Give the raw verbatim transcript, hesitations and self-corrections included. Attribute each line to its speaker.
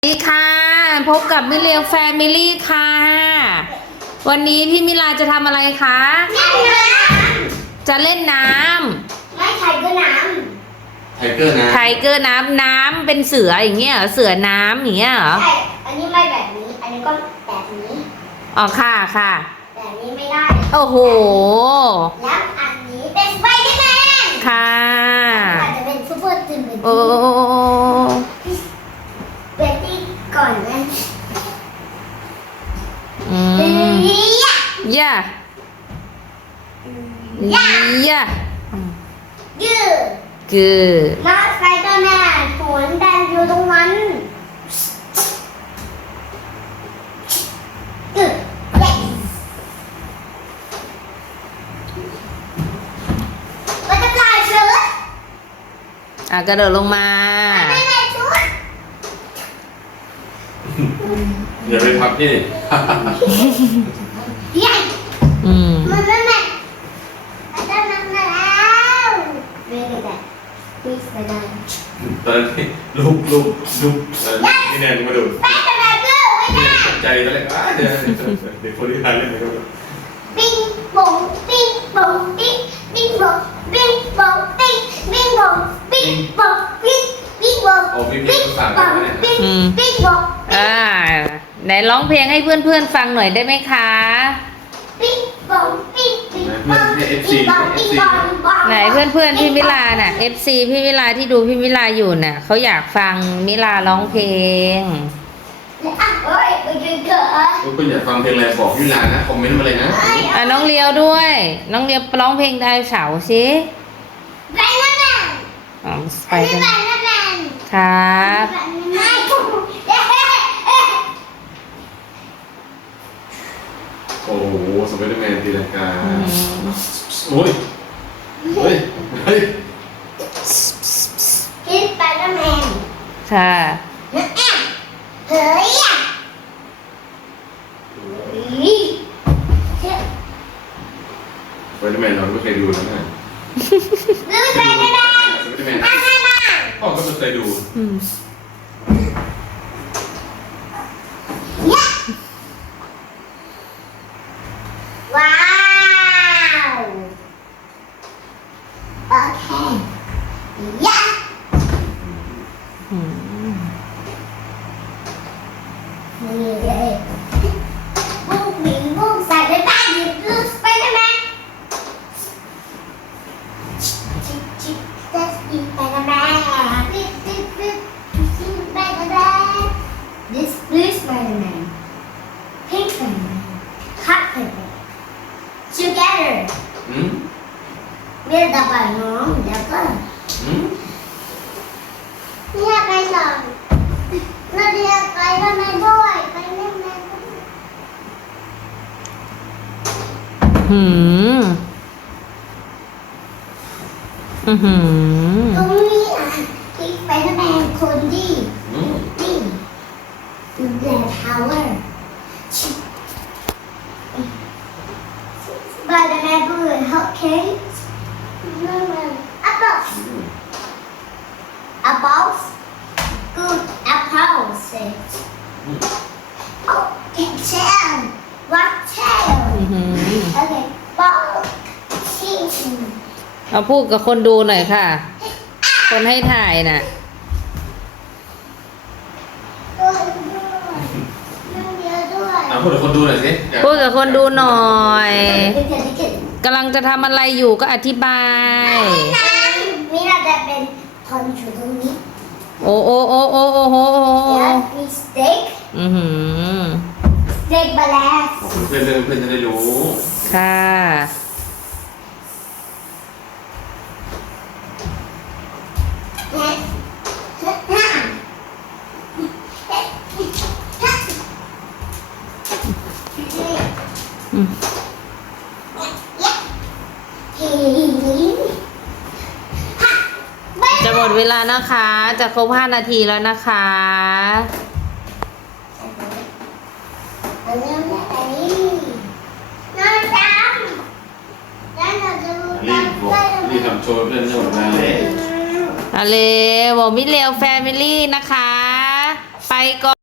Speaker 1: สวัสดีค่ะพบกับมิเลียแฟมิลี่ค่ะวันนี้พี่มิลาจะทำอะไรคะจะเล่นน้ำ
Speaker 2: ไม่ไทเกอร์น้
Speaker 3: ไทเกอร์น้ำ
Speaker 1: ไทเกอร์น้ำน้ำเป็นเสืออย่างเงี้ยเหรอเสือน้ำอย่างเงี้ยเหรอ
Speaker 2: ำใช่อันนี้ไม่แบบนี้อันนี้ก็แบบนี้
Speaker 1: อ๋อค่ะค่ะ
Speaker 2: แบบนี้ไม่ได้
Speaker 1: โอ้โห
Speaker 2: แล้วอันนี้เป็นสไปเดอร์แมน
Speaker 1: ค่ะ
Speaker 2: อาจจะเป็นซูเปอร์ตื่นเป็น
Speaker 1: โอ้
Speaker 2: เบตตี้ก่อนนะ
Speaker 1: อืมย่าย่าย่า
Speaker 2: ยืด
Speaker 1: คือ
Speaker 2: มาสไปเดอร์แมนสวนแดงอยู่ตรงนั้นยืดเย้บัตเตอร์ฟลายชุด
Speaker 1: อ่ะกระโดดลงมา
Speaker 2: ไม่ได้ชุด
Speaker 3: อย่าไปพับนี่
Speaker 2: ใหญ่
Speaker 1: อืม
Speaker 2: มันไม่แม่อาจารย์มาแล้วไม่ได้แต่พี่สบาย
Speaker 3: ตอนนี้ลุกลุกลุกนี่แนนมาดู
Speaker 2: แม่ทำไมเพื่อไม่ได้
Speaker 3: ใจตอนแรกอ่ะเดี๋ยวเดี๋ยวคนที่ทานเล่นไปก็ดู
Speaker 2: ปิ้งบงปิ้งบงปิ้งปิ้งบงปิ้งบงปิ้งปิ้งบงปิ้งบงปิ้งปิ้งบง
Speaker 3: โอ้พี่พี่
Speaker 2: ปิ้ง
Speaker 3: ภาษา
Speaker 2: บ
Speaker 3: อะไร
Speaker 2: ง
Speaker 3: เนี่ย
Speaker 2: ปิ้งปิ้งบง
Speaker 1: อ่าไหนร้องเพลงให้เพื่อนๆฟังหน่อยได้ไหมคะ
Speaker 2: ปิ้งบงปิ้งปิ้งบงปิ้งบงปิ้งบงบง
Speaker 1: ไหนเพื่อนๆพี่มิลาน่ะ เอฟ ซี พี่มิลาที่ดูพี่มิลาอยู่น่ะเขาอยากฟังมิลาร้องเพลง
Speaker 2: อ่ะเอ้ยไปเกิดเกิด
Speaker 3: คุณอยากฟังเพลงอะไรบอกพี่ลานะคอมเมนต์มาเลยนะ
Speaker 1: อ่ะน้องเลียวด้วย น้องเลียวร้องเพลงดาวเสาร์สิ
Speaker 2: แบนแมน
Speaker 1: อ๋อสไป
Speaker 2: อัน
Speaker 1: เด
Speaker 2: นี้
Speaker 1: อร์
Speaker 2: แบ
Speaker 1: แมน
Speaker 2: นแมน
Speaker 1: ครับ
Speaker 3: โอ้โหสไปเดอร์แมนตีลังกาโอ้ยเฮ้ยเฮ้ย
Speaker 2: คิดไปก็แมน
Speaker 1: ค่ะ
Speaker 2: เฮ้ยอ่ะเฮ้ย
Speaker 3: สไปเดอร์แมนเราไม่เคยดูนะเนี่ย
Speaker 2: ดูไปก็แมน
Speaker 3: สไปเดอร์แมน
Speaker 2: มามามา
Speaker 3: พ่อก็ไม่เคยดู
Speaker 1: อืม
Speaker 2: ว้าวโอเคยะ
Speaker 1: อืม
Speaker 2: นี่เลยบุ้งบิงบุ้งใส่ไปบ้านหยิบลูกไปได้ไหมชิบชิบเซ็ตอีไปได้ไหมปิ๊บปิ๊บปิ๊บชิบไปได้ไหม This blue Spider-Man Pink Spider-Man Cut Spider-Man Together
Speaker 3: อืม
Speaker 2: เรียกตาไปน้องแล้วก็
Speaker 3: อืม
Speaker 2: เรียกไปสองเราเรียกไปทำไมด้วยไปเล่นแม่
Speaker 1: หืมอือหือ
Speaker 2: ตรงนี้อ่ะที่ไปทำไมคนดี
Speaker 3: อืม
Speaker 2: ดีดูแลพาวเวอร์บาร์แมนบูนฮอกเค้กนั่นมันแอปเปิ้ล apples good apples oh tail what tail
Speaker 1: อือหือ
Speaker 2: okay ball chicken
Speaker 1: เอาพูดกับคนดูหน่อยค่ะ คนให้ถ่ายน่ะ
Speaker 3: เอาพูดกับคนดูหน่อยสิ
Speaker 1: พูดกับคนดูหน่อยกำลังจะทำอะไรอยู่ก็อธิบาย
Speaker 2: มีน่าจะเป็นคนอยู่ตรงนี้
Speaker 1: โอ้โอ้โอ้โอ้โอ้โห
Speaker 2: แล้วมีสเต็ก
Speaker 1: อือหือ
Speaker 2: สเต็กบาลาส
Speaker 3: เพื่อนเพื่อนเพื่อนจะได้รู้
Speaker 1: ค่ะ อืม จะหมดเวลานะคะ จะครบห้านาทีแล้วนะคะ
Speaker 2: อันนี้อันนี้น้าจำแล้วเราจะรู้
Speaker 3: รีบบอกรีบทำโชว์เพื่อนจะหมดเวลาเลย
Speaker 1: เอาเลยบอกมิเลียวแฟมิลี่นะคะ ไปก่อน